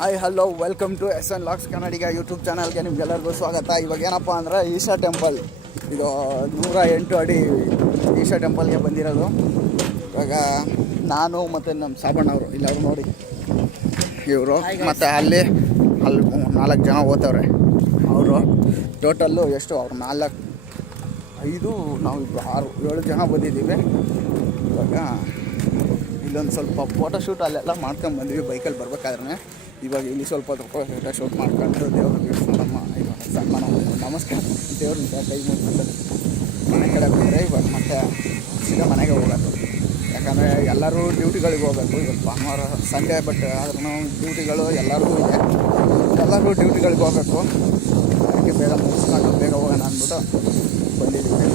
Hi hello welcome to S N lux Kannadiga YouTube ಚಾನಲ್ಗೆ ನಿಮ್ಗೆಲ್ಲರಿಗೂ ಸ್ವಾಗತ. ಇವಾಗ ಏನಪ್ಪ ಅಂದರೆ ಈಶಾ ಟೆಂಪಲ್, ಇದು 108 ಅಡಿ ಈಶಾ ಟೆಂಪಲ್ಗೆ ಬಂದಿರೋದು. ಇವಾಗ ನಾನು ಮತ್ತು ನಮ್ಮ ಸಾಬಣ್ಣವರು ಇಲ್ಲವರು ನೋಡಿ ಇವರು ಮತ್ತು ಅಲ್ಲಿ 4 ಜನ ಓದ್ತವ್ರೆ. ಅವರು ಟೋಟಲ್ಲು ಎಷ್ಟು ಅವ್ರು 4 5 ನಾವು 6 7 ಜನ ಬಂದಿದ್ದೀವಿ. ಇವಾಗ ಇಲ್ಲೊಂದು ಸ್ವಲ್ಪ ಫೋಟೋಶೂಟ್ ಅಲ್ಲೆಲ್ಲ ಮಾಡ್ಕೊಂಡ್ಬಂದ್ವಿ ಬೈಕಲ್ಲಿ ಬರ್ಬೇಕಾದ್ರೆ. ಇವಾಗ ಇಲ್ಲಿ ಸ್ವಲ್ಪ ಫೋಟೋ ಶೂಟ್ ಮಾಡ್ಕೊಂಡು ದೇವ್ರಿಗೆ ನಮ್ಮ ಇದು ಸನ್ಮಾನ ನಮಸ್ಕಾರ ದೇವ್ರಿಗೆ ಕೈ ಮುಗಿದು ಮನೆ ಕಡೆ ಬಂದರೆ ಇವಾಗ ಮತ್ತೆ ಸೀದಾ ಮನೆಗೆ ಹೋಗೋದು. ಯಾಕಂದರೆ ಎಲ್ಲರೂ ಡ್ಯೂಟಿಗಳಿಗೆ ಹೋಗಬೇಕು. ಇವತ್ತು ಭಾನುವಾರ ಸಂಡೇ, ಬಟ್ ಆದ್ರೂ ಡ್ಯೂಟಿಗಳು ಎಲ್ಲರಿಗೂ ಇದೆ. ಎಲ್ಲರೂ ಡ್ಯೂಟಿಗಳಿಗೆ ಹೋಗಬೇಕು. ಅದಕ್ಕೆ ಬೇಗ ಮುಗಿಸ್ಕೊಂಡು ಬೇಗ ಹೋಗೋಣ ಅಂದ್ಬಿಟ್ಟು ಬಂದಿದ್ದೀವಿ.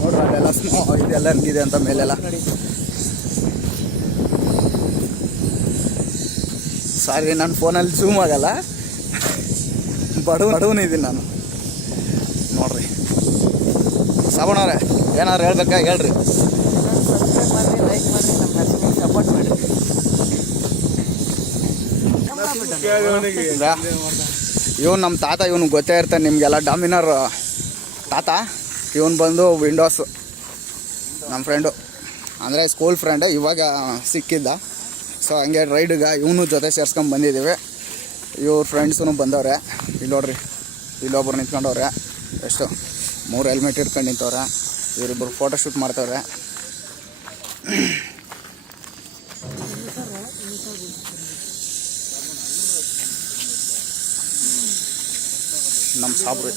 ನೋಡ್ರಿ ಅಲ್ಲೆಲ್ಲ ಇದೆಲ್ಲ ಹೆಂಗಿದೆ ಅಂತ ಮೇಲೆಲ್ಲ. ಸಾರಿ, ನನ್ನ ಫೋನಲ್ಲಿ ಝೂಮ್ ಆಗಲ್ಲ, ಬಡವನಿದ್ದೀನಿ ನಾನು. ನೋಡ್ರಿ ಸಾಬಣ್ಣವ್ರೆ, ಏನಾದ್ರು ಹೇಳ್ಬೇಕಾ ಹೇಳ್ರಿ. ಸಬ್ಸ್ಕ್ರೈಬ್ ಮಾಡಿ, ಲೈಕ್ ಮಾಡಿ, ನಮ್ಮ ಚಾನಲ್ಗೆ ಸಪೋರ್ಟ್ ಮಾಡಿ. ಇವನು ನಮ್ಮ ತಾತ, ಇವನು ಗೊತ್ತೇ ಇರ್ತಾನೆ ನಿಮಗೆಲ್ಲ, ಡಾಮಿನರ್ ತಾತ. ಇವನು ಬಂದು ವಿಂಡೋಸ್ ನಮ್ಮ ಫ್ರೆಂಡು, ಅಂದರೆ ಸ್ಕೂಲ್ ಫ್ರೆಂಡ್, ಇವಾಗ ಸಿಕ್ಕಿದ್ದ. ಸೊ ಹಂಗೆ ರೈಡ್ಗೆ ಇವನು ಜೊತೆ ಸೇರ್ಸ್ಕೊಂಡು ಬಂದಿದ್ದೀವಿ. ಇವ್ರ ಫ್ರೆಂಡ್ಸೂ ಬಂದವ್ರೆ. ಇಲ್ಲಿ ನೋಡ್ರಿ, ಇಲ್ಲೊಬ್ರು ನಿಂತ್ಕೊಂಡವ್ರೆ. ಎಷ್ಟು 3 ಹೆಲ್ಮೆಟ್ ಇಟ್ಕೊಂಡು ನಿಂತವ್ರೆ. ಇವರಿಬ್ಬರು ಫೋಟೋಶೂಟ್ ಮಾಡ್ತವ್ರೆ. ನಮ್ಮ ಸಾಬ್ರಿ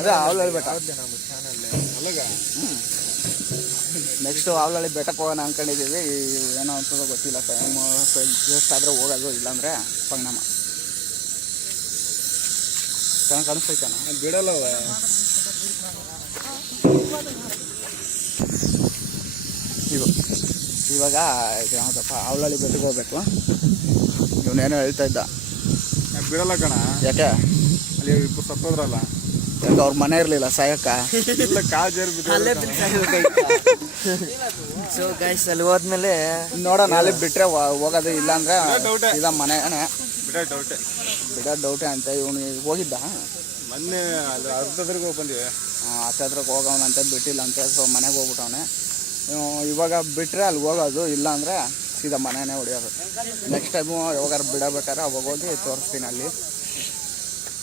ಅದೇ ಆವಲಹಳ್ಳಿ ಬೆಟ್ಟ. ನೆಕ್ಸ್ಟು ಆವಲಹಳ್ಳಿ ಬೆಟ್ಟಕ್ಕೆ ಹೋಗೋಣ ಅಂದ್ಕೊಂಡಿದ್ದೀವಿ. ಏನೋ ಅನ್ಸೋದು ಗೊತ್ತಿಲ್ಲ. ಟೈಮ್ ಜಸ್ಟ್ ಆದರೆ ಹೋಗೋದು, ಇಲ್ಲಾಂದರೆ ಪಂಗನಮ್ಮ. ಚೆನ್ನಾಗಿ ಕಾಣಿಸ್ತೈತಣ್ಣ, ಬಿಡಲ್ಲ. ಇವಾಗ ಯಾವುದಪ್ಪ ಆವಲಹಳ್ಳಿ ಬೆಟ್ಟಕ್ಕೆ ಹೋಗ್ಬೇಕು. ಇವನೇನೋ ಹೇಳ್ತಾ ಇದ್ದ, ಬಿಡಲ್ಲ ಕಣ. ಯಾಕೆ? ಅಲ್ಲಿ ಇಬ್ಬರು ಸತ್ತೋದ್ರಲ್ಲ, ಯಾಕೆ ಅವ್ರ ಮನೆ ಇರಲಿಲ್ಲ ಸಾಯಕ್ಕ? ಇಲ್ಲ, ಕಾಜೇರಿ ಸೊ ಗೈಸ್, ಅಲ್ಲಿ ಹೋದ್ಮೇಲೆ ನೋಡೋಣ, ಅಲ್ಲಿ ಬಿಟ್ಟರೆ ಹೋಗೋದು, ಇಲ್ಲಾಂದ್ರೆ ಇಲ್ಲ ಮನೆನೇ ಬಿಡೋ ಡೌಟೇ ಅಂತ. ಇವನು ಹೋಗಿದ್ದ ಮೊನ್ನೆ ಅಲ್ಲಿ ಅರ್ಧದ್ರಿಗೆ ಹೋಗಿ ಬಂದಿವೆ. ಹತ್ತತ್ರಕ್ಕೆ ಹೋಗೋವಂತೆ, ಬಿಟ್ಟಿಲ್ಲ ಅಂತ. ಸೊ ಮನೆಗೆ ಹೋಗ್ಬಿಟ್ಟವನೆ. ಇವಾಗ ಬಿಟ್ಟರೆ ಅಲ್ಲಿ ಹೋಗೋದು, ಇಲ್ಲಾಂದರೆ ಸೀದಾ ಮನೆಯೇ ಹೊಡಿಯೋದು. ನೆಕ್ಸ್ಟ್ ಟೈಮು ಯಾವಾಗಾರು ಬಿಡಬೇಕಾದ್ರೆ ಅವಾಗ ಹೋಗಿ ತೋರಿಸ್ತೀನಿ ಅಲ್ಲಿ.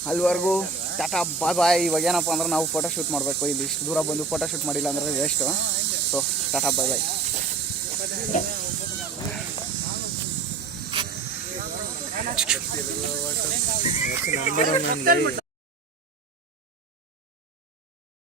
ಅಲ್ಲಿವರೆಗೂ ಟಾಟಾ ಬಾಯ್ ಬಾಯ್. ಇವಾಗ ಏನಪ್ಪ ಅಂದ್ರೆ ನಾವು ಫೋಟೋ ಶೂಟ್ ಮಾಡಬೇಕು. ಇಲ್ಲಿ ಇಷ್ಟು ದೂರ ಬಂದು ಫೋಟೋ ಶೂಟ್ ಮಾಡಿಲ್ಲ ಅಂದರೆ ವೇಸ್ಟು. ಸೊ ಟಾಟಾ ಬಾಯ್ ಬಾಯ್.